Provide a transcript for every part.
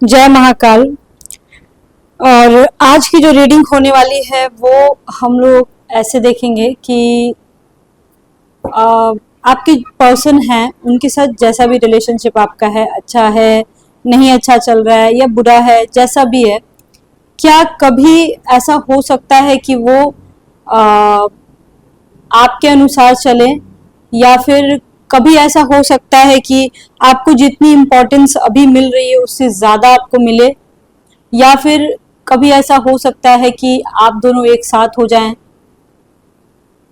जय महाकाल। और आज की जो रीडिंग होने वाली है वो हम लोग ऐसे देखेंगे कि आ, आपकी पर्सन है उनके साथ जैसा भी रिलेशनशिप आपका है, अच्छा है, नहीं अच्छा चल रहा है या बुरा है, जैसा भी है, क्या कभी ऐसा हो सकता है कि वो आ, आपके अनुसार चले, या फिर कभी ऐसा हो सकता है कि आपको जितनी इम्पोर्टेंस अभी मिल रही है उससे ज़्यादा आपको मिले, या फिर कभी ऐसा हो सकता है कि आप दोनों एक साथ हो जाएं।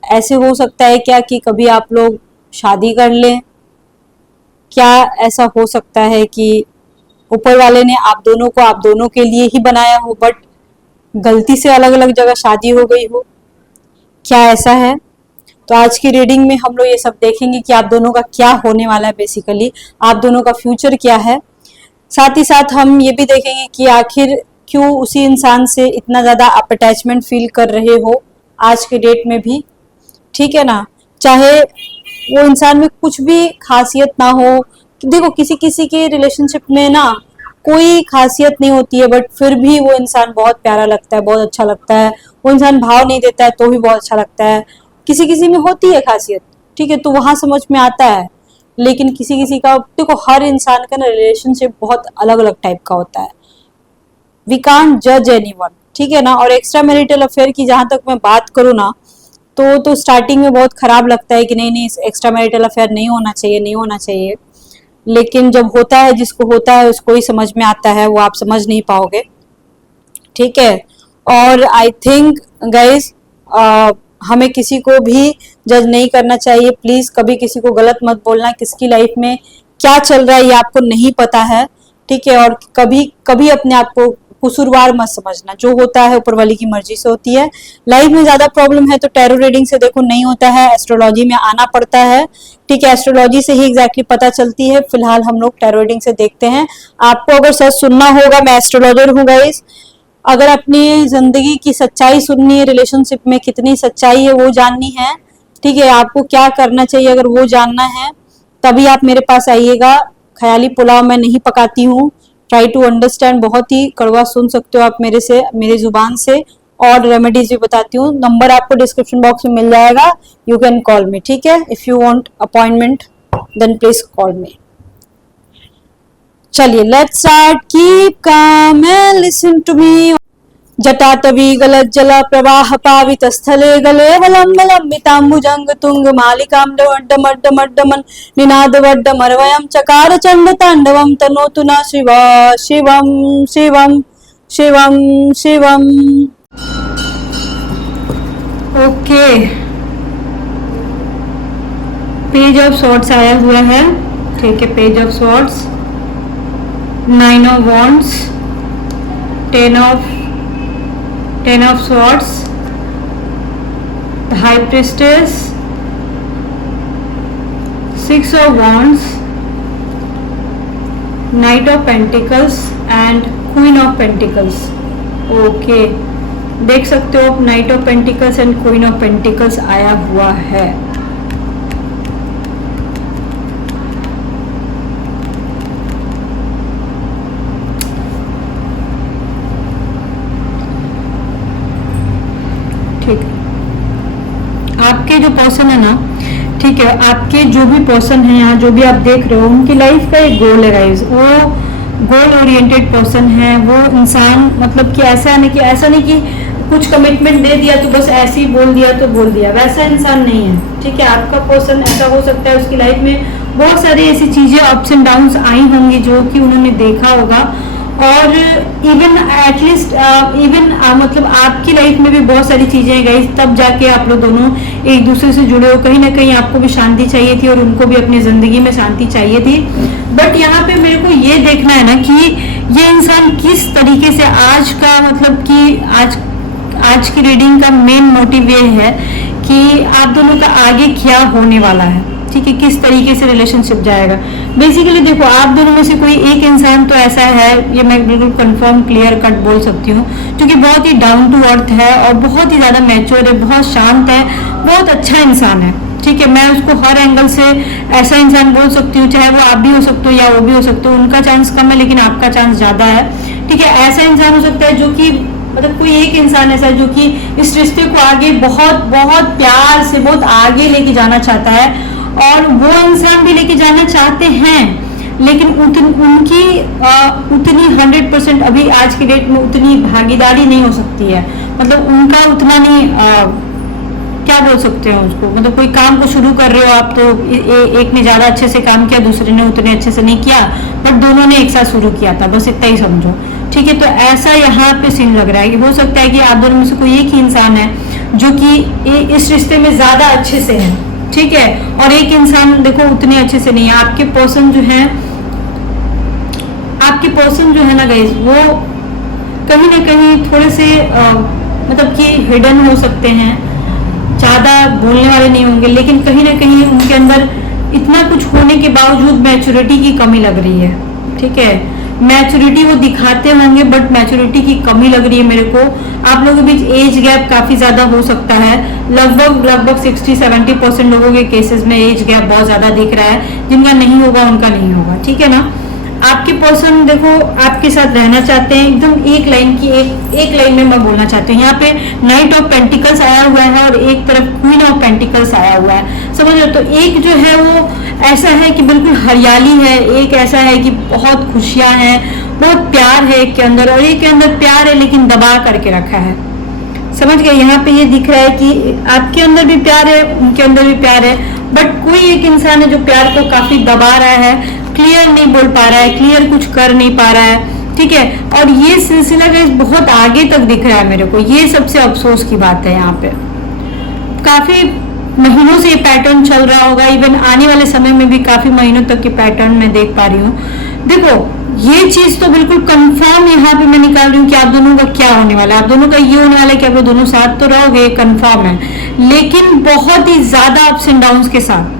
ऐसे हो सकता है क्या कि कभी आप लोग शादी कर लें? क्या ऐसा हो सकता है कि ऊपर वाले ने आप दोनों को आप दोनों के लिए ही बनाया हो, बट गलती से अलग अलग जगह शादी हो गई हो? क्या ऐसा है? तो आज की रीडिंग में हम लोग ये सब देखेंगे कि आप दोनों का क्या होने वाला है, बेसिकली आप दोनों का फ्यूचर क्या है। साथ ही साथ हम ये भी देखेंगे कि आखिर क्यों उसी इंसान से इतना ज़्यादा आप अटैचमेंट फील कर रहे हो आज के डेट में भी। ठीक है ना, चाहे वो इंसान में कुछ भी खासियत ना हो। देखो, किसी किसी के रिलेशनशिप में ना कोई खासियत नहीं होती है, बट फिर भी वो इंसान बहुत प्यारा लगता है, बहुत अच्छा लगता है। वो इंसान भाव नहीं देता है तो भी बहुत अच्छा लगता है। किसी किसी में होती है खासियत, ठीक है, तो वहां समझ में आता है। लेकिन किसी किसी का, देखो, हर इंसान का ना रिलेशनशिप बहुत अलग अलग टाइप का होता है। वी कांट जज एनीवन, ठीक है ना। और एक्स्ट्रा मैरिटल अफेयर की जहां तक मैं बात करूँ ना, तो स्टार्टिंग में बहुत खराब लगता है कि नहीं नहीं, एक्स्ट्रा मैरिटल अफेयर नहीं होना चाहिए, नहीं होना चाहिए। लेकिन जब होता है, जिसको होता है उसको ही समझ में आता है, वो आप समझ नहीं पाओगे। ठीक है। और आई थिंक गाइज, हमें किसी को भी जज नहीं करना चाहिए। प्लीज कभी किसी को गलत मत बोलना। किसकी लाइफ में क्या चल रहा है ये आपको नहीं पता है, ठीक है। और कभी कभी अपने आप को कसूरवार मत समझना। जो होता है ऊपर वाली की मर्जी से होती है। लाइफ में ज्यादा प्रॉब्लम है तो टैरो रीडिंग से देखो नहीं होता है, एस्ट्रोलॉजी में आना पड़ता है। ठीक है, एस्ट्रोलॉजी से ही एग्जैक्टली पता चलती है। फिलहाल हम लोग टैरो रीडिंग से देखते हैं। आपको अगर सच सुनना होगा, मैं एस्ट्रोलॉजर हूँ गाइस। अगर अपनी जिंदगी की सच्चाई सुननी है, रिलेशनशिप में कितनी सच्चाई है वो जाननी है, ठीक है, आपको क्या करना चाहिए अगर वो जानना है, तभी आप मेरे पास आइएगा। ख्याली पुलाव मैं नहीं पकाती हूँ। ट्राई टू अंडरस्टैंड, बहुत ही कड़वा सुन सकते हो आप मेरे से, मेरी जुबान से। और रेमेडीज भी बताती हूँ। नंबर आपको डिस्क्रिप्शन बॉक्स में मिल जाएगा, यू कैन कॉल मी। ठीक है, if you want appointment then please call me. चलिए, let's start. Keep calm and listen to me. जटाटवी गलज्जल प्रवाह पावित स्थले गले वलंबलंबिताम्बुजंग तुंग मालिकां डमड्डमड्डमड्डमन् निनादवड्डमरवयं चकार चंड तांडवं तनोतु न शिव शिवं शिवं शिवं शिवं। ओके, पेज ऑफ सॉर्ड्स आया हुआ है। ठीक है, page of swords, 9 of wands, 10 of swords, the high priestess, 6 of wands, knight of pentacles and queen of pentacles. Okay, देख सकते हो knight of pentacles and queen of pentacles आया हुआ है। ठीक है, आपके जो पर्सन है ना, ठीक है, आपके जो भी पर्सन है यहाँ, जो भी आप देख रहे हो, उनकी लाइफ का एक गोल है गाइस। वो गोल ओरिएंटेड पर्सन है। वो इंसान, मतलब कि ऐसा नहीं कि कुछ कमिटमेंट दे दिया तो बस ऐसे ही बोल दिया तो बोल दिया, वैसा इंसान नहीं है। ठीक है, आपका पर्सन ऐसा हो सकता है उसकी लाइफ में बहुत सारी ऐसी चीजें अप्स एंड डाउन्स आई होंगी जो कि उन्होंने देखा होगा। और इवन एटलीस्ट मतलब आपकी लाइफ में भी बहुत सारी चीजें गई, तब जाके आप लोग दोनों एक दूसरे से जुड़े हो। कहीं ना कहीं आपको भी शांति चाहिए थी और उनको भी अपनी जिंदगी में शांति चाहिए थी। बट यहाँ पे मेरे को ये देखना है ना कि ये इंसान किस तरीके से आज का, मतलब कि आज की रीडिंग का मेन मोटिव ये है कि आप दोनों का आगे क्या होने वाला है। ठीक है, किस तरीके से रिलेशनशिप जाएगा। बेसिकली देखो, आप दोनों में से कोई एक इंसान तो ऐसा है, ये मैं बिल्कुल कंफर्म क्लियर कट बोल सकती हूँ, क्योंकि बहुत ही डाउन टू अर्थ है और बहुत ही ज्यादा मैच्योर है, बहुत शांत है, बहुत अच्छा इंसान है। ठीक है, मैं उसको हर एंगल से ऐसा इंसान बोल सकती हूँ, चाहे वो आप भी हो सकते हो या वो भी हो सकते हो, उनका चांस कम है लेकिन आपका चांस ज्यादा है। ठीक है, ऐसा इंसान हो सकता है जो कि मतलब कोई एक इंसान ऐसा है जो कि इस रिश्ते को आगे बहुत बहुत प्यार से बहुत आगे लेके जाना चाहता है, और वो इंसान भी लेके जाना चाहते हैं, लेकिन उनकी उतनी 100% अभी आज के डेट में उतनी भागीदारी नहीं हो सकती है। मतलब उनका उतना नहीं क्या बोल सकते हैं उसको, मतलब कोई काम को शुरू कर रहे हो आप तो एक ने ज्यादा अच्छे से काम किया, दूसरे ने उतने अच्छे से नहीं किया, बट दोनों ने एक साथ शुरू किया था, बस इतना ही समझो। ठीक है, तो ऐसा यहाँ पे सीन लग रहा है कि हो सकता है कि आप दोनों में से कोई एक ही इंसान है जो कि इस रिश्ते में ज्यादा अच्छे से है। ठीक है, और एक इंसान देखो उतने अच्छे से नहीं है। आपके पर्सन जो है ना गाइस, वो कहीं ना कहीं थोड़े से मतलब कि हिडन हो सकते हैं, ज्यादा बोलने वाले नहीं होंगे, लेकिन कहीं ना कहीं उनके अंदर इतना कुछ होने के बावजूद मैच्योरिटी की कमी लग रही है। ठीक है, मैच्योरिटी वो दिखाते होंगे बट मैच्योरिटी की कमी लग रही है मेरे को। आप लोगों के बीच एज गैप काफी ज्यादा हो सकता है, लगभग 60-70% लोगों के केसेस में एज गैप बहुत ज्यादा दिख रहा है। जिनका नहीं होगा उनका नहीं होगा। ठीक है ना, आपके पर्सन देखो आपके साथ रहना चाहते हैं, एकदम एक लाइन में मैं बोलना चाहती हूँ। यहाँ पे नाइट ऑफ पेंटिकल्स आया हुआ है और एक तरफ क्वीन ऑफ पेंटिकल्स आया हुआ है, समझ रहे हो। तो एक जो है वो ऐसा है कि बिल्कुल हरियाली है, एक ऐसा है कि बहुत खुशियां हैं, बहुत प्यार है एक के अंदर, और एक के अंदर प्यार है लेकिन दबा करके रखा है। समझ गए, यहाँ पे ये दिख रहा है कि आपके अंदर भी प्यार है, उनके अंदर भी प्यार है, बट कोई एक इंसान है जो प्यार को काफी दबा रहा है, क्लियर नहीं बोल पा रहा है, क्लियर कुछ कर नहीं पा रहा है। ठीक है, और ये सिलसिला बहुत आगे तक दिख रहा है मेरे को। ये सबसे अफसोस की बात है, यहाँ पे काफी महीनों से ये पैटर्न चल रहा होगा, इवन आने वाले समय में भी काफी महीनों तक के पैटर्न मैं देख पा रही हूँ। देखो ये चीज तो बिल्कुल कंफर्म यहाँ पे मैं निकाल रही हूँ कि आप दोनों का क्या होने वाला है। आप दोनों का ये होने वाला है कि आप दोनों साथ तो रहोगे, कंफर्म है, लेकिन बहुत ही ज्यादा अप्स एंड डाउन्स के साथ।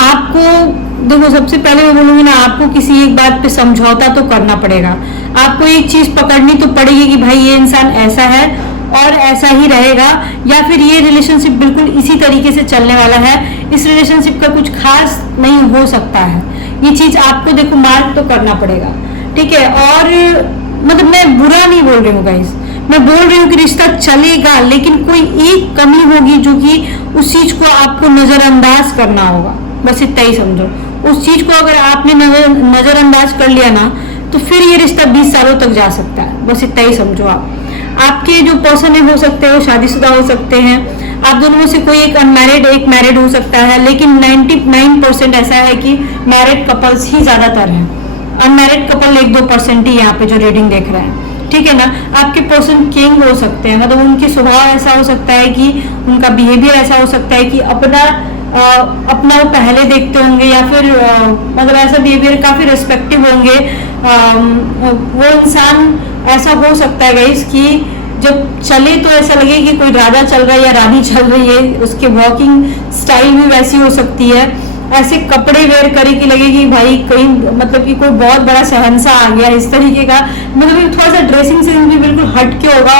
आपको देखो सबसे पहले मैं बोलूंगी ना, आपको किसी एक बात पे समझौता तो करना पड़ेगा। आपको एक चीज पकड़नी तो पड़ेगी कि भाई ये इंसान ऐसा है और ऐसा ही रहेगा, या फिर ये रिलेशनशिप बिल्कुल इसी तरीके से चलने वाला है, इस रिलेशनशिप का कुछ खास नहीं हो सकता है। ये चीज आपको देखो मार्क तो करना पड़ेगा। ठीक है, और मतलब मैं बुरा नहीं बोल रही हूँ गाइस, मैं बोल रही हूँ कि रिश्ता चलेगा, लेकिन कोई एक कमी होगी जो कि उस चीज को आपको नजरअंदाज करना होगा, बस इतना ही समझो। उस चीज को अगर आपने नजरअंदाज कर लिया ना, तो फिर ये रिश्ता 20 सालों तक जा सकता है, बस इतना ही समझो। आपके जो पर्सन है हो सकते हैं वो शादीशुदा हो सकते हैं, आप दोनों में से कोई एक अनमैरिड एक मैरिड हो सकता है, लेकिन 99% ऐसा है कि मैरिड कपल्स ही ज्यादातर हैं। अनमैरिड कपल 1-2% ही यहाँ पे जो रीडिंग देख रहे हैं। ठीक है ना, आपके पर्सन किंग हो सकते हैं, मतलब उनकी स्वभाव ऐसा हो सकता है कि उनका बिहेवियर ऐसा हो सकता है कि अपना वो पहले देखते होंगे, या फिर मतलब ऐसा बिहेवियर काफी रेस्पेक्टिव होंगे। वो इंसान ऐसा हो सकता है गाइस कि जब चले तो ऐसा लगे कि कोई राजा चल रहा है या रानी चल रही है, उसके वॉकिंग स्टाइल भी वैसी हो सकती है, ऐसे कपड़े वेयर करे कि लगे कि भाई कहीं मतलब कि कोई बहुत बड़ा शहंशाह आ गया, इस तरीके का। मतलब थोड़ा सा ड्रेसिंग सेंस भी बिल्कुल हट के होगा,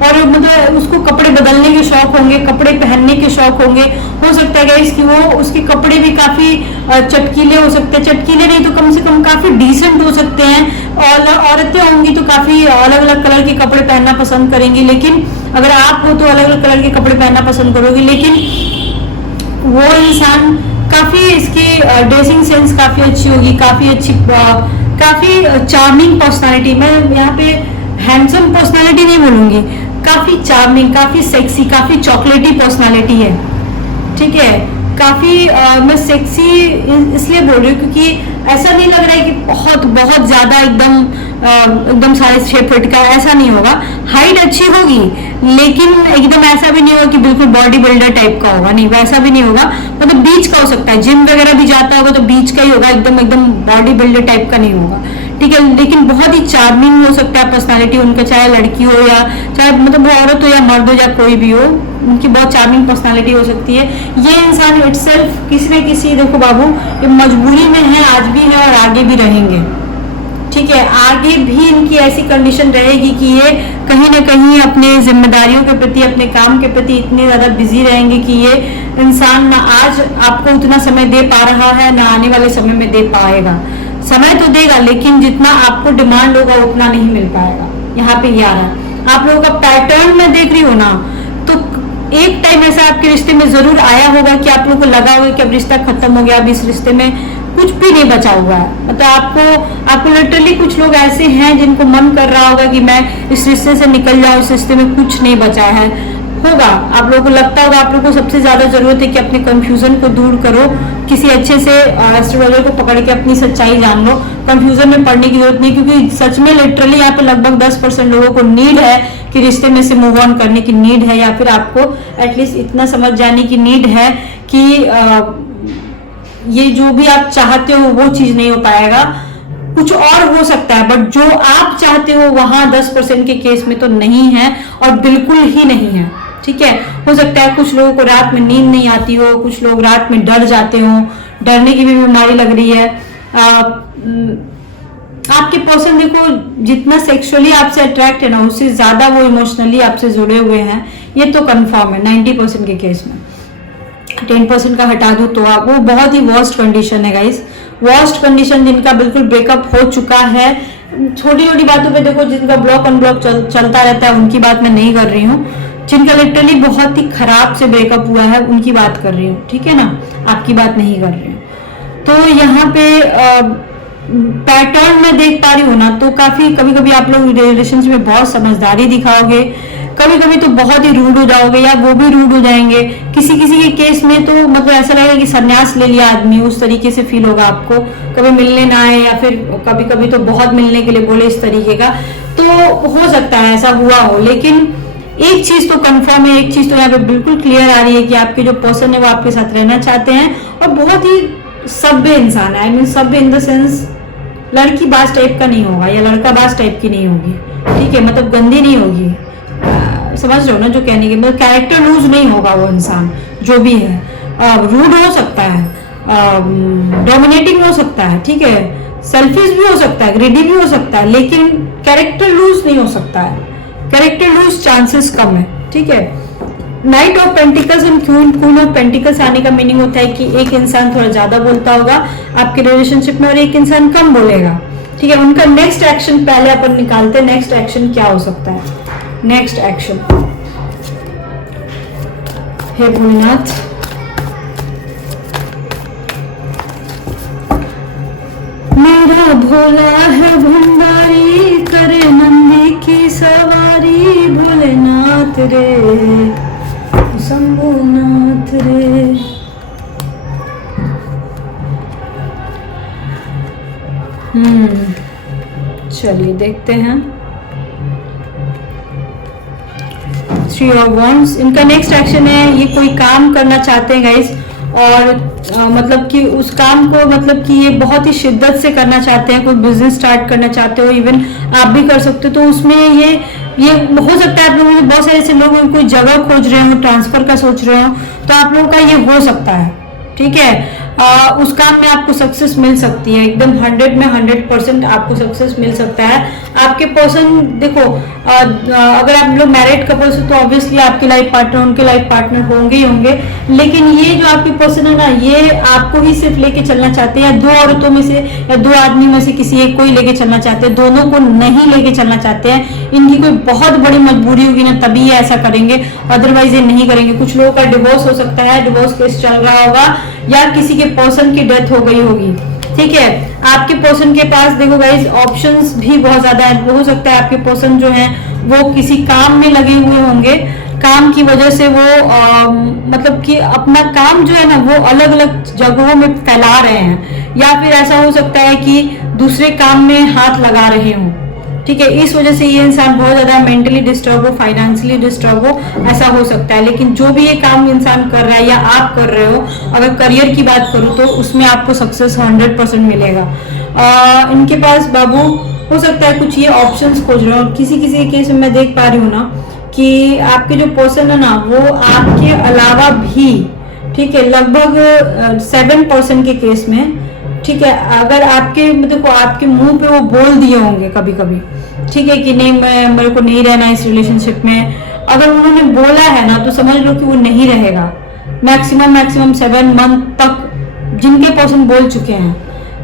और मतलब उसको कपड़े बदलने के शौक होंगे, कपड़े पहनने के शौक होंगे। हो सकता है गाइस कि वो उसके कपड़े भी काफी चटकीले हो सकते हैं, चटकीले नहीं तो कम से कम काफी डिसेंट हो सकते हैं। और औरतें होंगी तो काफी अलग अलग कलर के कपड़े पहनना पसंद करेंगी, लेकिन अगर आप हो तो अलग अलग कलर के कपड़े पहनना पसंद करोगे। लेकिन वो इंसान काफी इसकी ड्रेसिंग सेंस काफी अच्छी होगी, काफी चार्मिंग पर्सनालिटी, मैं यहाँ पे हैंडसम पर्सनालिटी नहीं बोलूंगी, काफी चार्मिंग, काफी सेक्सी, काफी चॉकलेटी पर्सनालिटी है। ठीक है, काफी मैं सेक्सी इसलिए बोल रही हूँ क्योंकि ऐसा नहीं लग रहा है कि बहुत बहुत ज्यादा एकदम 6.5 फीट का, ऐसा नहीं होगा। हाइट अच्छी होगी, लेकिन एकदम ऐसा भी नहीं होगा कि बिल्कुल बॉडी बिल्डर टाइप का होगा, नहीं वैसा भी नहीं होगा, मतलब बीच का हो सकता है, जिम वगैरह भी जाता होगा तो बीच का ही होगा, एकदम बॉडी बिल्डर टाइप का नहीं होगा। ठीक है, लेकिन बहुत ही चार्मिंग हो सकता है पर्सनालिटी उनका, चाहे लड़की हो या चाहे मतलब वो औरत हो या मर्द हो या कोई भी हो, उनकी बहुत चार्मिंग पर्सनालिटी हो सकती है। ये इंसान इटसेल्फ किसी न किसी, देखो बाबू, ये मजबूरी में है, आज भी है और आगे भी रहेंगे। ठीक है, आगे भी इनकी ऐसी कंडीशन रहेगी कि ये कहीं ना कहीं अपने जिम्मेदारियों के प्रति, अपने काम के प्रति इतने ज्यादा बिजी रहेंगे कि ये इंसान ना आज आपको उतना समय दे पा रहा है, ना आने वाले समय में दे पाएगा। समय तो देगा लेकिन जितना आपको डिमांड होगा उतना नहीं मिल पाएगा। यहाँ पे ये आ रहा है। आप लोगों का पैटर्न में देख रही हो ना, तो एक टाइम ऐसा आपके रिश्ते में जरूर आया होगा कि आप लोगों को लगा होगा कि अब रिश्ता खत्म हो गया, अब इस रिश्ते में कुछ भी नहीं बचा हुआ है। मतलब आपको लिटरली कुछ लोग ऐसे हैं जिनको मन कर रहा होगा कि मैं इस रिश्ते से निकल जाऊं, इस रिश्ते में कुछ नहीं बचा है। होगा, आप लोगों को लगता होगा, आप लोगों को सबसे ज्यादा जरूरत है कि अपने कंफ्यूजन को दूर करो, किसी अच्छे से एस्ट्रोलॉजर को पकड़ के अपनी सच्चाई जान लो। कंफ्यूजन में पड़ने की जरूरत नहीं, क्योंकि सच में लिटरली यहाँ पे लगभग 10% लोगों को नीड है कि रिश्ते में से मूव ऑन करने की नीड है, या फिर आपको एटलीस्ट इतना समझ जाने की नीड है कि ये जो भी आप चाहते हो वो चीज नहीं हो पाएगा, कुछ और हो सकता है, बट जो आप चाहते हो वहां 10% के केस में तो नहीं है, और बिल्कुल ही नहीं है। ठीक है, हो सकता है कुछ लोगों को रात में नींद नहीं आती हो, कुछ लोग रात में डर जाते हो, डरने की भी बीमारी लग रही है। आपके पर्सन देखो जितना सेक्सुअली आपसे अट्रैक्ट है ना, उससे ज्यादा वो इमोशनली आपसे जुड़े हुए हैं, ये तो कंफर्म है 90% के केस में। 10% का हटा दूं तो आप, वो बहुत ही वर्स्ट कंडीशन है गाइस, वर्स्ट कंडीशन जिनका बिल्कुल ब्रेकअप हो चुका है। छोटी छोटी बातों पे देखो, जिनका ब्लॉक अनब्लॉक चलता रहता है उनकी बात मैं नहीं कर रही हूँ, जिनका लिटरली बहुत ही खराब से ब्रेकअप हुआ है उनकी बात कर रही हूँ। ठीक है ना, आपकी बात नहीं कर रही हूँ। तो यहाँ पे पैटर्न में देख पा रही हूँ ना, तो काफी कभी कभी आप लोग रिलेशंस में बहुत समझदारी दिखाओगे, कभी कभी तो बहुत ही रूड हो जाओगे, या वो भी रूड हो जाएंगे। किसी किसी के केस में तो मतलब ऐसा लगेगा कि संन्यास ले लिया आदमी, उस तरीके से फील होगा आपको, कभी मिलने ना आए, या फिर कभी कभी तो बहुत मिलने के लिए बोले, इस तरीके का। तो हो सकता है ऐसा हुआ हो, लेकिन एक चीज तो कंफर्म है, एक चीज तो यहाँ पे बिल्कुल क्लियर आ रही है कि आपके जो पर्सन है वो आपके साथ रहना चाहते हैं, और बहुत ही सभ्य इंसान है। आई मीन सभ्य इन द सेंस लड़की बाज टाइप का नहीं होगा, या लड़का बाज टाइप की नहीं होगी। ठीक है, मतलब गंदी नहीं होगी, समझ रहे हो ना जो कहने की, मतलब कैरेक्टर लूज नहीं होगा वो इंसान जो भी है। रूड हो सकता है, डोमिनेटिंग हो सकता है, ठीक है, सेल्फिश भी हो सकता है, ग्रीडी भी हो सकता है, लेकिन कैरेक्टर लूज नहीं हो सकता है। कैरेक्टर लूज चांसेस कम है। ठीक है, night of pentacles and queen of pentacles आने का मीनिंग होता है कि एक इंसान थोड़ा ज्यादा बोलता होगा आपके रिलेशनशिप में, और एक इंसान कम बोलेगा। ठीक है, उनका नेक्स्ट एक्शन पहले अपन निकालते हैं, नेक्स्ट एक्शन क्या हो सकता है। नेक्स्ट एक्शन, हे भोलेनाथ, मेरा भोला है भंडारी, करे नंदी की सवारी, भोलेनाथ रे शंभुनाथ रे। चलिए देखते हैं। 3 ऑफ वॉन्ड्स, इनका नेक्स्ट एक्शन है, ये कोई काम करना चाहते हैं गाइस, और मतलब कि उस काम को, मतलब कि ये बहुत ही शिद्दत से करना चाहते हैं, कोई बिजनेस स्टार्ट करना चाहते हो, इवन आप भी कर सकते हो। तो उसमें ये हो सकता है आप लोगों में बहुत सारे ऐसे लोग कोई जगह खोज रहे हो, ट्रांसफर का सोच रहे हो, तो आप लोगों का ये हो सकता है। ठीक है, उस काम में आपको सक्सेस मिल सकती है, एकदम 100 में 100% आपको सक्सेस मिल सकता है। आपके पर्सन देखो, अगर आप लोग मैरिड कपल्स हो तो ऑब्वियसली आपके लाइफ पार्टनर उनके लाइफ पार्टनर होंगे ही होंगे, लेकिन ये जो आपके पर्सन है ना, ये आपको ही सिर्फ लेके चलना चाहते हैं, या 2 औरतों में से या 2 आदमी में से किसी एक को ही लेके चलना चाहते हैं, दोनों को नहीं लेके चलना चाहते हैं। इनकी कोई बहुत बड़ी मजबूरी होगी ना, तभी ये ऐसा करेंगे, अदरवाइज ये नहीं करेंगे। कुछ लोगों का डिवोर्स हो सकता है, डिवोर्स केस चल रहा होगा, या किसी के पर्सन की डेथ हो गई होगी। ठीक है, आपके पर्सन के पास देखो गाइस ऑप्शंस भी बहुत ज्यादा है। हो सकता है आपके पर्सन जो है वो किसी काम में लगे हुए होंगे, काम की वजह से वो मतलब कि अपना काम जो है ना वो अलग अलग जगहों में फैला रहे हैं, या फिर ऐसा हो सकता है कि दूसरे काम में हाथ लगा रहे हों। ठीक है, इस वजह से ये इंसान बहुत ज्यादा मेंटली डिस्टर्ब हो, फाइनेंशियली डिस्टर्ब हो, ऐसा हो सकता है। लेकिन जो भी ये काम इंसान कर रहा है या आप कर रहे हो, अगर करियर की बात करूँ तो उसमें आपको सक्सेस 100% मिलेगा। इनके पास बाबू हो सकता है कुछ ये ऑप्शंस खोज रहे हो। किसी किसी केस में मैं देख पा रही हूँ ना कि आपके जो पर्सन है ना वो आपके अलावा भी, ठीक है, लगभग 7% के केस में, ठीक है, अगर आपके मतलब आपके मुंह पे वो बोल दिए होंगे कभी कभी, ठीक है, कि नहीं मैं मेरे को नहीं रहना इस रिलेशनशिप में, अगर उन्होंने बोला है ना तो समझ लो कि वो नहीं रहेगा। मैक्सिमम 7 मंथ तक जिनके पर्सन बोल चुके हैं,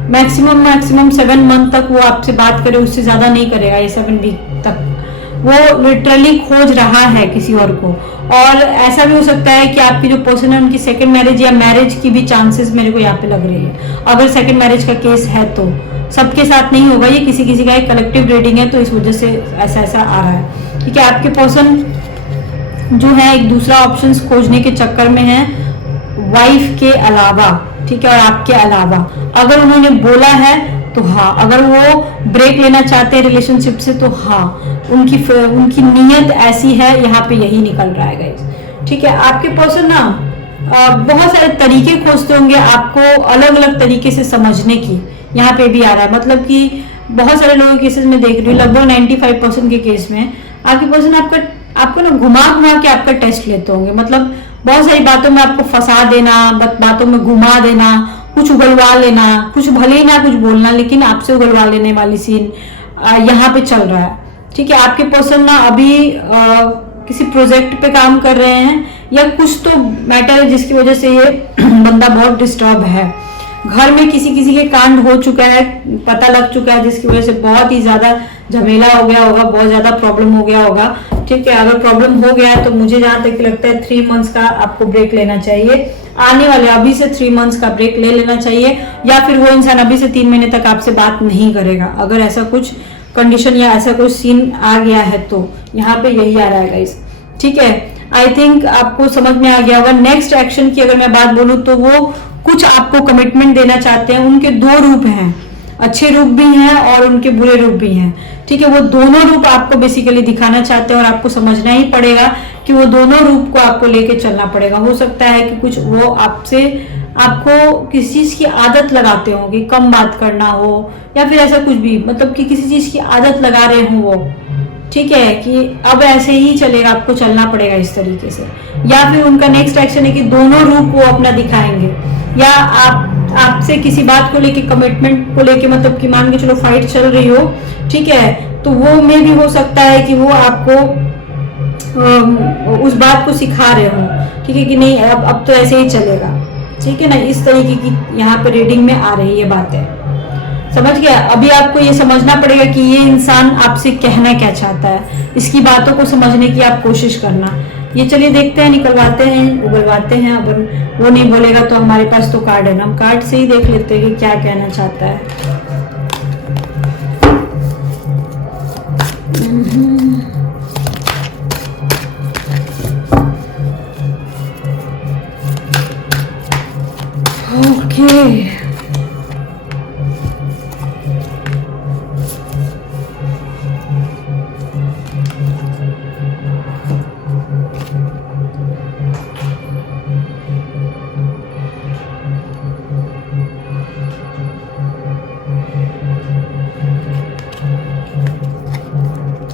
मैक्सिमम 7 मंथ तक वो आपसे बात करे, उससे ज्यादा नहीं करेगा। ये 7 वीक तक वो लिटरली खोज रहा है किसी और को। और ऐसा भी हो सकता है कि आपकी जो पर्सन है उनकी सेकंड मैरिज या मैरिज की भी चांसेस मेरे को यहाँ पे लग रही है। अगर सेकंड मैरिज का केस है तो सबके साथ नहीं होगा, ये किसी किसी का एक कलेक्टिव रीडिंग है, तो इस वजह से ऐसा आ रहा है। ठीक है, आपके पर्सन जो है एक दूसरा ऑप्शन खोजने के चक्कर में है वाइफ के अलावा, ठीक है, और आपके अलावा। अगर उन्होंने बोला है तो हाँ, अगर वो ब्रेक लेना चाहते हैं रिलेशनशिप से तो हाँ, उनकी नीयत ऐसी है, यहाँ पे यही निकल रहा है गाइस। ठीक है, आपके पर्सन ना बहुत सारे तरीके खोजते होंगे आपको अलग अलग तरीके से समझने की, यहाँ पे भी आ रहा है। मतलब कि बहुत सारे लोगों के केसेस में देख रही हूँ, लगभग 95% के केस में आपके पर्सन आपको ना घुमा के आपका टेस्ट लेते होंगे। मतलब बहुत सारी बातों में आपको फंसा देना, बातों में घुमा देना, कुछ उगलवा लेना, कुछ भले ही ना कुछ बोलना लेकिन आपसे उगलवा लेने वाली सीन यहाँ पे चल रहा है। ठीक है, आपके पर्सन ना अभी किसी प्रोजेक्ट पे काम कर रहे हैं या कुछ तो मैटर है जिसकी वजह से ये बंदा बहुत डिस्टर्ब है। घर में किसी के कांड हो चुका है, पता लग चुका है, जिसकी वजह से बहुत ही ज्यादा झमेला हो गया होगा, बहुत ज्यादा प्रॉब्लम हो गया होगा। ठीक है, अगर प्रॉब्लम हो गया है तो मुझे जहां तक लगता है 3 मंथ्स का आपको ब्रेक लेना चाहिए। आने वाले अभी से 3 मंथ्स का ब्रेक ले लेना चाहिए, या फिर वो इंसान अभी से 3 महीने तक आपसे बात नहीं करेगा। अगर ऐसा कुछ कंडीशन या ऐसा कुछ सीन आ गया है तो यहाँ पे यही आ रहा है गाइस। ठीक है, आई थिंक आपको समझ में आ गया होगा। नेक्स्ट एक्शन की अगर मैं बात बोलूं तो वो कुछ आपको कमिटमेंट देना चाहते हैं। उनके 2 रूप हैं, अच्छे रूप भी हैं और उनके बुरे रूप भी हैं। ठीक है, वो दोनों रूप आपको बेसिकली दिखाना चाहते हैं और आपको समझना ही पड़ेगा कि वो दोनों रूप को आपको लेके चलना पड़ेगा। हो सकता है कि कुछ वो आपको किसी चीज की आदत लगाते हो कि कम बात करना हो, या फिर ऐसा कुछ भी, मतलब कि किसी चीज की आदत लगा रहे हो वो। ठीक है, कि अब ऐसे ही चलेगा, आपको चलना पड़ेगा इस तरीके से। या फिर उनका नेक्स्ट एक्शन है कि दोनों रूप वो अपना दिखाएंगे, या आपसे किसी बात को लेके, कमिटमेंट को लेके, मतलब कि मान के चलो फाइट चल रही हो, ठीक है, तो वो में भी हो सकता है कि वो आपको उस बात को सिखा रहे हो। ठीक है, कि नहीं अब तो ऐसे ही चलेगा। ठीक है ना, इस तरीके की यहाँ पे रीडिंग में आ रही है बातें। समझ गया? अभी आपको ये समझना पड़ेगा कि ये इंसान आपसे कहना क्या चाहता है, इसकी बातों को समझने की आप कोशिश करना। ये चलिए देखते हैं, निकलवाते हैं, उगलवाते हैं। अब वो नहीं बोलेगा तो हमारे पास तो कार्ड है ना, हम कार्ड से ही देख लेते हैं कि क्या कहना चाहता है। ओके,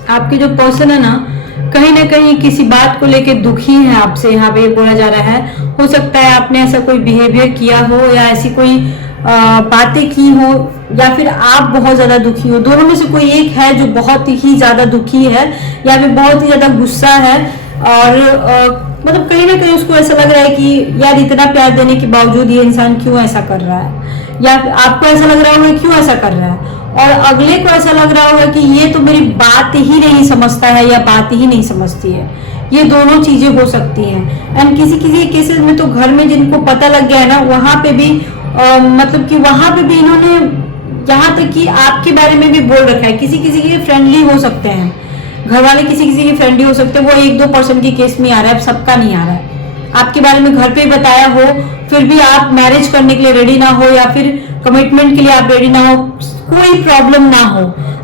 आपके जो पर्सन है ना कहीं किसी बात को लेके दुखी है आपसे, यहाँ पे बोला जा रहा है। हो सकता है आपने ऐसा कोई बिहेवियर किया हो या ऐसी कोई बातें की हो, या फिर आप बहुत ज्यादा दुखी हो। दोनों में से कोई एक है जो बहुत ही ज्यादा दुखी है या फिर बहुत ही ज्यादा गुस्सा है, और मतलब कहीं ना कहीं उसको ऐसा लग रहा है कि यार इतना प्यार देने के बावजूद ये इंसान क्यों ऐसा कर रहा है, या आपको ऐसा लग रहा होगा क्यों ऐसा कर रहा है, और अगले को ऐसा लग रहा होगा कि ये तो मेरी बात ही नहीं समझता है या बात ही नहीं समझती है। ये दोनों चीजें हो सकती हैं। एंड किसी केसेस में तो घर में जिनको पता लग गया है ना, वहां पे भी मतलब कि वहां पे भी इन्होंने यहाँ तक कि आपके बारे में भी बोल रखा है। किसी के फ्रेंडली हो सकते हैं, घर वाले किसी के फ्रेंडली हो सकते हैं। वो 1-2% के केस में आ रहा है, सबका नहीं आ रहा है। आपके बारे में घर पे ही बताया हो, फिर भी आप मैरिज करने के लिए रेडी ना हो, या फिर कमिटमेंट के लिए आप रेडी ना हो, कोई प्रॉब्लम ना हो,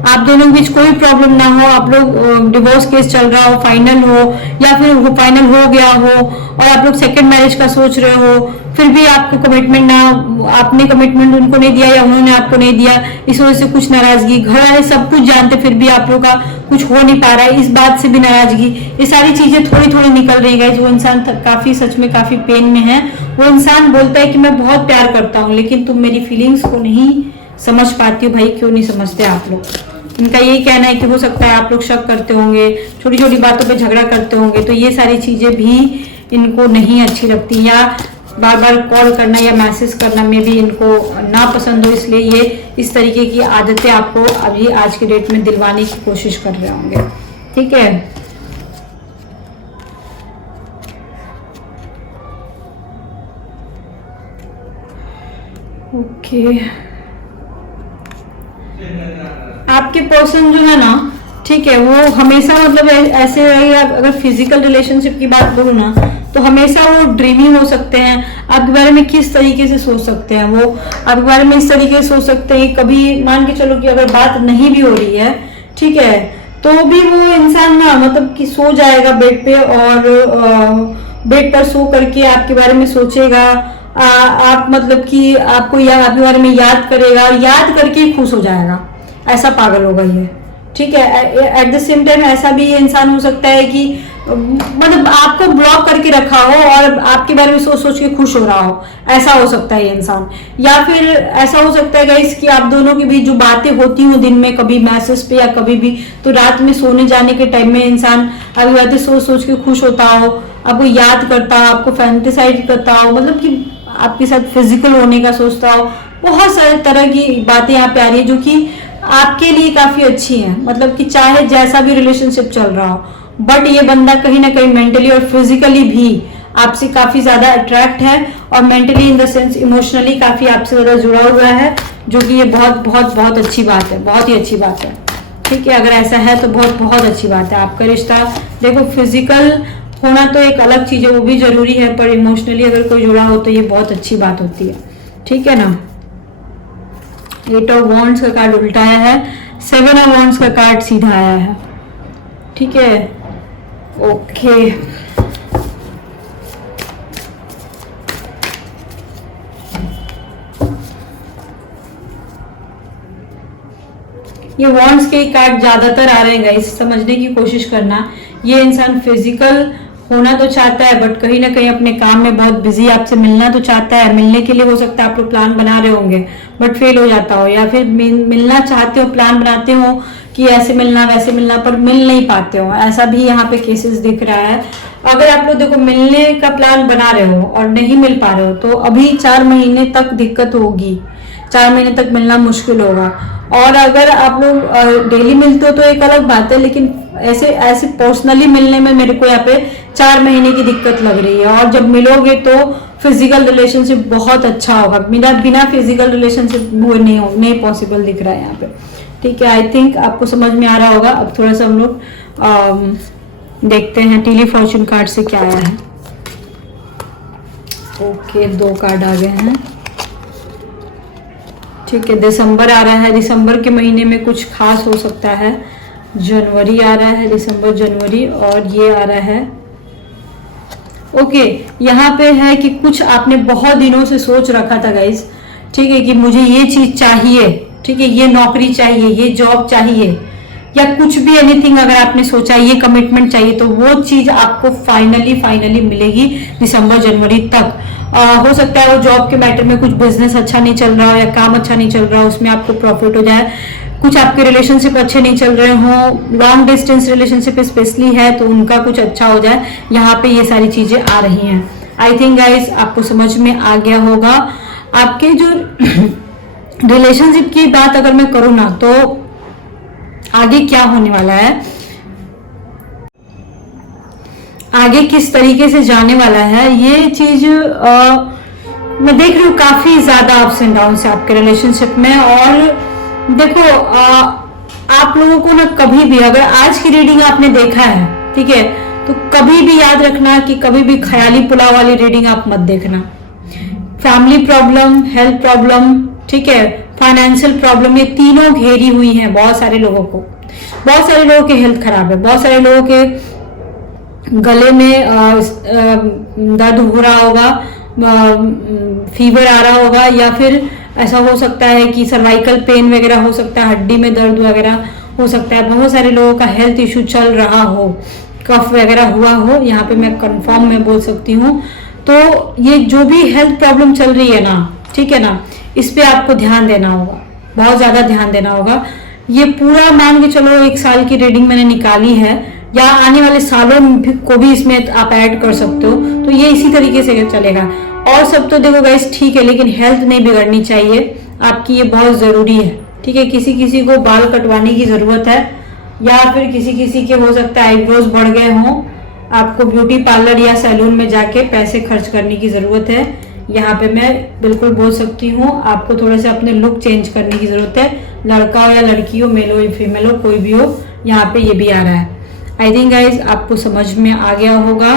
आप दोनों के बीच कोई प्रॉब्लम ना हो, आप लोग डिवोर्स केस चल रहा हो, फाइनल हो, या फिर वो फाइनल हो गया हो और आप लोग सेकंड मैरिज का सोच रहे हो, फिर भी आपको कमिटमेंट ना, आपने कमिटमेंट उनको नहीं दिया या उन्होंने आपको नहीं दिया, इस वजह से कुछ नाराजगी, घर वाले सब कुछ जानते फिर भी आप लोग का कुछ हो नहीं पा रहा है, इस बात से भी नाराजगी। ये सारी चीजें थोड़ी थोड़ी निकल रही है। वो इंसान काफी सच में काफी पेन में है, वो इंसान बोलता है कि मैं बहुत प्यार करता हूँ, लेकिन तुम मेरी फीलिंग्स को नहीं समझ पाती हो। भाई क्यों नहीं समझते आप लोग। इनका यही कहना है कि हो सकता है आप लोग शक करते होंगे, छोटी छोटी बातों पे झगड़ा करते होंगे, तो ये सारी चीजें भी इनको नहीं अच्छी लगती, या बार बार कॉल करना या मैसेज करना में भी इनको ना पसंद हो, इसलिए ये इस तरीके की आदतें आपको अभी आज के डेट में दिलवाने की कोशिश कर रहे होंगे। ठीक है, ओके। आपके पर्सन जो है ना, ठीक है, वो हमेशा मतलब ऐसे रहेगा। अगर फिजिकल रिलेशनशिप की बात करूँ ना, तो हमेशा वो ड्रीमी हो सकते हैं। आपके बारे में किस तरीके से सोच सकते हैं वो, आपके बारे में इस तरीके से सोच सकते हैं, कभी मान के चलो कि अगर बात नहीं भी हो रही है, ठीक है, तो भी वो इंसान ना मतलब कि सो जाएगा बेड पे, और बेड पर सो करके आपके बारे में सोचेगा। आप मतलब कि आपको आपके बारे में याद करेगा, याद करके खुश हो जाएगा, ऐसा पागल होगा ये। ठीक है, एट द सेम टाइम ऐसा भी ये इंसान हो सकता है कि मतलब आपको ब्लॉक करके रखा हो और आपके बारे में सोच सोच के खुश हो रहा हो, ऐसा हो सकता है ये इंसान। या फिर ऐसा हो सकता है गाइस कि आप दोनों के बीच जो बातें होती हो दिन में, कभी मैसेज पे या कभी भी, तो रात में सोने जाने के टाइम में इंसान आपकी बातें सोच सोच के खुश होता हो, आपको याद करता हो, आपको फैंटेसाइज करता हो, मतलब कि आपके साथ फिजिकल होने का सोचता हो। बहुत सारे तरह की बातें यहाँ पे आ रही है जो कि आपके लिए काफी अच्छी है, मतलब कि चाहे जैसा भी रिलेशनशिप चल रहा हो, बट ये बंदा कहीं ना कहीं मेंटली और फिजिकली भी आपसे काफी ज्यादा अट्रैक्ट है, और mentally in the sense emotionally काफी आपसे ज्यादा जुड़ा हुआ है, जो कि ये बहुत बहुत बहुत अच्छी बात है, बहुत ही अच्छी बात है। ठीक है, अगर ऐसा है तो बहुत बहुत अच्छी बात है। आपका रिश्ता देखो फिजिकल होना तो एक अलग चीज है, वो भी जरूरी है, पर इमोशनली अगर कोई जुड़ा हो तो ये बहुत अच्छी बात होती है। ठीक है ना। 8 ऑफ वॉन्ड्स का कार्ड उल्टा आया है, 7 ऑफ वॉन्ड्स का कार्ड सीधा आया है। ठीक है, ओके। ये वॉन्ड्स के कार्ड ज्यादातर आ रहे हैं गाइस, समझने की कोशिश करना। ये इंसान फिजिकल होना तो चाहता है, बट कहीं ना कहीं अपने काम में बहुत बिजी, आपसे मिलना तो चाहता है, मिलने के लिए हो सकता है आप लोग प्लान बना रहे होंगे बट फेल हो जाता हो, या फिर मिलना चाहते हो, प्लान बनाते हो कि ऐसे मिलना वैसे मिलना, पर मिल नहीं पाते हो, ऐसा भी यहाँ पे केसेस दिख रहा है। अगर आप लोग देखो मिलने का प्लान बना रहे हो और नहीं मिल पा रहे हो, तो अभी 4 महीने तक दिक्कत होगी, 4 महीने तक मिलना मुश्किल होगा। और अगर आप लोग डेली मिलते हो तो एक अलग बात है, लेकिन ऐसे ऐसे पर्सनली मिलने में मेरे को यहाँ पे 4 महीने की दिक्कत लग रही है। और जब मिलोगे तो फिजिकल रिलेशनशिप बहुत अच्छा होगा, बिना फिजिकल रिलेशनशिप वो नहीं पॉसिबल दिख रहा है यहाँ पे। ठीक है, आई थिंक आपको समझ में आ रहा होगा। अब थोड़ा सा हम लोग देखते हैं टीली फॉर्चून कार्ड से क्या आया है। ओके, 2 कार्ड आ गए हैं। ठीक है, दिसंबर आ रहा है, दिसंबर के महीने में कुछ खास हो सकता है। जनवरी आ रहा है, दिसंबर जनवरी, और ये आ रहा है। ओके, यहाँ पे है कि कुछ आपने बहुत दिनों से सोच रखा था गाइस, ठीक है, कि मुझे ये चीज चाहिए, ठीक है, ये नौकरी चाहिए, ये जॉब चाहिए, या कुछ भी एनीथिंग अगर आपने सोचा ये कमिटमेंट चाहिए, तो वो चीज आपको फाइनली मिलेगी दिसंबर जनवरी तक। हो सकता है वो जॉब के मैटर में कुछ बिजनेस अच्छा नहीं चल रहा हो, या काम अच्छा नहीं चल रहा हो, उसमें आपको प्रॉफिट हो जाए। कुछ आपके रिलेशनशिप अच्छे नहीं चल रहे हो, लॉन्ग डिस्टेंस रिलेशनशिप स्पेशली है, तो उनका कुछ अच्छा हो जाए। यहाँ पे ये सारी चीजें आ रही हैं। आई थिंक गाइस आपको समझ में आ गया होगा। आपके जो रिलेशनशिप की बात अगर मैं करूँ ना, तो आगे क्या होने वाला है, आगे किस तरीके से जाने वाला है, ये चीज मैं देख रही हूँ काफी ज्यादा अप्स एंड डाउन है आपके रिलेशनशिप में। और देखो आप लोगों को ना कभी भी, अगर आज की रीडिंग आपने देखा है, ठीक है, तो कभी भी याद रखना कि कभी भी ख्याली पुलाव वाली रीडिंग आप मत देखना। फैमिली प्रॉब्लम, हेल्थ प्रॉब्लम, ठीक है, फाइनेंशियल प्रॉब्लम, ये तीनों घेरी हुई हैं बहुत सारे लोगों को। बहुत सारे लोगों की हेल्थ खराब है, बहुत सारे लोगों के गले में दर्द हो रहा होगा, फीवर आ रहा होगा, या फिर ऐसा हो सकता है कि सर्वाइकल पेन वगैरह हो सकता है, हड्डी में दर्द वगैरह हो सकता है। बहुत सारे लोगों का हेल्थ इशू चल रहा हो, कफ वगैरह हुआ हो, यहाँ पे मैं कंफर्म में बोल सकती हूँ। तो ये जो भी हेल्थ प्रॉब्लम चल रही है ना, ठीक है ना, इस पे आपको ध्यान देना होगा, बहुत ज्यादा ध्यान देना होगा। ये पूरा मान के चलो 1 साल की रीडिंग मैंने निकाली है, या आने वाले सालों को भी इसमें आप ऐड कर सकते हो, तो ये इसी तरीके से चलेगा। और सब तो देखो गाइस ठीक है, लेकिन हेल्थ नहीं बिगड़नी चाहिए आपकी, ये बहुत जरूरी है, ठीक है। किसी किसी को बाल कटवाने की जरूरत है, या फिर किसी किसी के हो सकता है आईब्रोज बढ़ गए हों, आपको ब्यूटी पार्लर या सैलून में जाके पैसे खर्च करने की जरूरत है। यहाँ पे मैं बिल्कुल बोल सकती हूँ, आपको थोड़ा सा अपने लुक चेंज करने की जरूरत है, लड़का हो या लड़की हो, मेल हो या फीमेल हो, कोई भी हो, यहाँ पे ये भी आ रहा है। आई थिंक गाइज आपको समझ में आ गया होगा।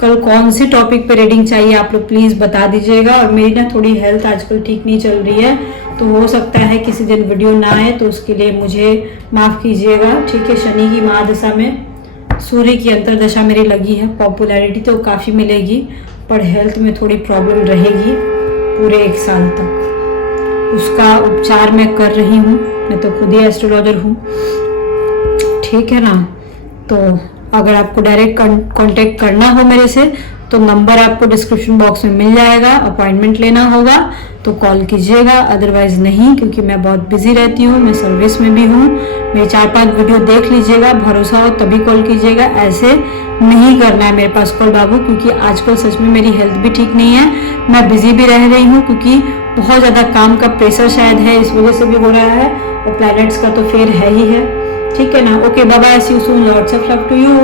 कल कौन से टॉपिक पे रीडिंग चाहिए आप लोग प्लीज बता दीजिएगा। और मेरी ना थोड़ी हेल्थ आजकल ठीक नहीं चल रही है, तो हो सकता है किसी दिन वीडियो ना आए, तो उसके लिए मुझे माफ कीजिएगा, ठीक है। शनि की महादशा में सूर्य की अंतरदशा मेरी लगी है, पॉपुलैरिटी तो काफ़ी मिलेगी, पर हेल्थ में थोड़ी प्रॉब्लम रहेगी पूरे 1 साल तक। उसका उपचार मैं कर रही हूँ, मैं तो खुद ही एस्ट्रोलॉजर हूँ, ठीक है ना। तो अगर आपको डायरेक्ट कांटेक्ट करना हो मेरे से, तो नंबर आपको डिस्क्रिप्शन बॉक्स में मिल जाएगा। अपॉइंटमेंट लेना होगा तो कॉल कीजिएगा, अदरवाइज नहीं, क्योंकि मैं बहुत बिजी रहती हूँ, मैं सर्विस में भी हूँ। मेरे 4-5 वीडियो देख लीजिएगा, भरोसा हो तभी कॉल कीजिएगा, ऐसे नहीं करना है मेरे पास कॉल बाबू, क्योंकि आजकल सच में मेरी हेल्थ भी ठीक नहीं है, मैं बिजी भी रह रही हूँ, क्योंकि बहुत ज़्यादा काम का प्रेशर शायद है, इस वजह से भी हो रहा है, और प्लैनेट्स का तो फेर है ही है, ठीक है ना। Okay bye bye, see you soon, lots of love to you.